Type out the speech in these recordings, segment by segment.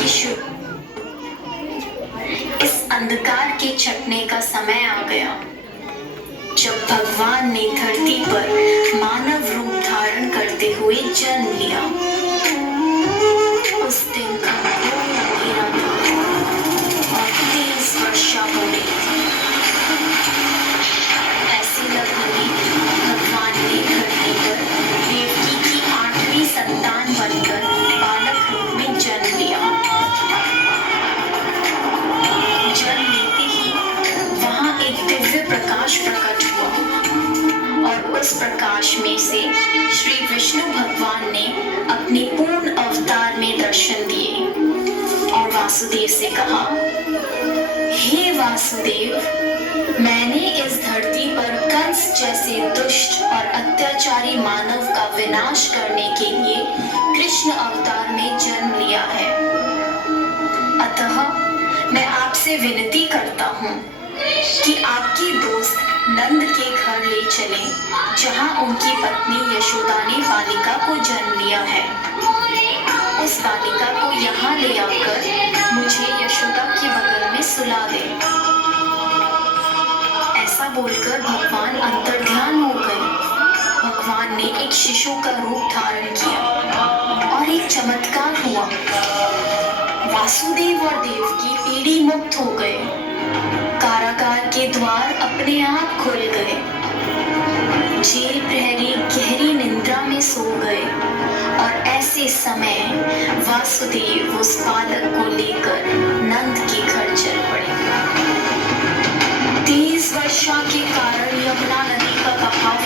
की शुरू। इस अंधकार के छटने का समय आ गया जब भगवान ने धरती पर मानव रूप धारण करते हुए जन्म लिया। उस दिन का घोर अंधेरा था और तेज वर्षा हो रही थी। ऐसे लग्न में भगवान ने धरती पर देवकी की 8वीं संतान बनकर बालक रूप में जन्म लिया। जन्म लेते ही वहां एक दिव्य प्रकाश प्रकट हुआ और उस प्रकाश में से श्री विष्णु भगवान ने अपने पूर्ण अवतार में दर्शन दिए और वासुदेव से कहा, हे वासुदेव, मैंने इस धरती पर कंस जैसे दुष्ट और अत्याचारी मानव का विनाश करने के लिए कृष्ण अवतार में जन्म लिया है। अतः मैं आपसे विनती करता हूँ कि आपकी दोस्त नंद के घर ले चलें, जहाँ उनकी पत्नी यशोदा ने बालिका को जन्म लिया है। उस बालिका को यहाँ ले आकर मुझे यशोदा के बगल में सुला दें। ऐसा बोलकर भगवान अंतर्ध्यान हो गए। भगवान ने एक शिशु का रूप धारण किया और एक चमत्कार हुआ। वासुदेव और देवकी पीड़ी मुक्त हो गए। कारागार के द्वार अपने आप खुल गए। जेल प्रहरी गहरी निद्रा में सो गए और ऐसे समय वासुदेव उस बालक को लेकर नंद के घर चल पड़े। तेज वर्षा के कारण यमुना नदी का बहाव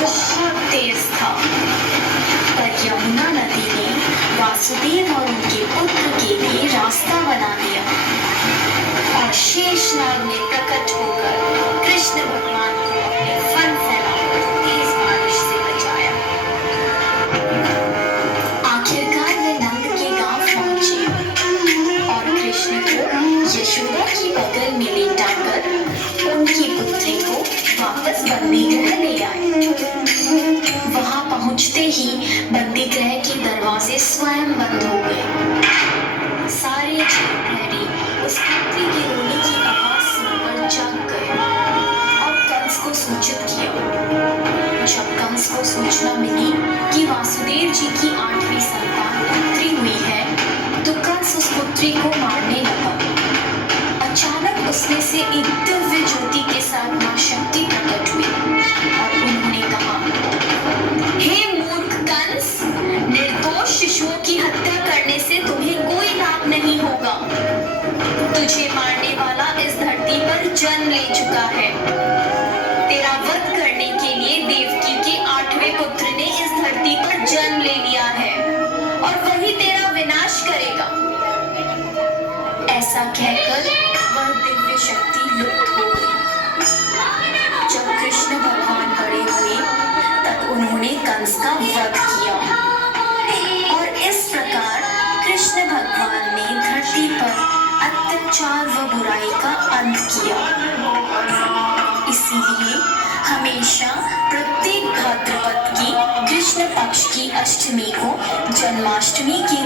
बहुत तेज था, पर यमुना नदी ने वासुदेव और उनके पुत्र के लिए रास्ता बना दिया और शेषनाग ने प्रकट होकर कृष्ण भगवान को अपने फन फैलाकर तेज बारिश से बचाया। आखिरकार वे नंद के गांव पहुंचे और कृष्ण को यशोदा की बगल में लेटाकर उनकी पुत्री को वापस बंदीगृह ले आए। वहां पहुंचते ही बंदीगृह के दरवाजे स्वयं बंद हो गए। सारे जेल प्रहरी उस पुत्री के रोने की आवाज सुनकर जाग गए और कंस को सूचित किया। जब कंस को सूचना मिली कि वासुदेव जी की 8वीं संतान पुत्री हुई है, तो कंस उस पुत्री को मारने लगा। अचानक उसमें से एक दिव्य ज्योति के साथ मां शक्ति प्रकट हुई और उन्होंने कहा, हे मूर्ख कंस, निर्दोष शिशुओं की हत्या करने से तुम्हें कोई लाभ नहीं होगा। तुझे मारने वाला इस धरती पर जन्म ले चुका है। तेरा वध करने के लिए देवकी के 8वें पुत्र ने इस धरती पर जन्म ले लिया है और वही तेरा विनाश करेगा। ऐसा कहकर वह दिव्य शक्ति लुप्त हो गई। जब कृष्ण भगवान बड़े हुए तब उन्होंने कंस का वध किया और इस प्रकार कृष्ण भगवान ने धरती पर अत्याचार व बुराई का अंत किया। इसीलिए हमेशा प्रत्येक भाद्रपद की कृष्ण पक्ष की अष्टमी को जन्माष्टमी के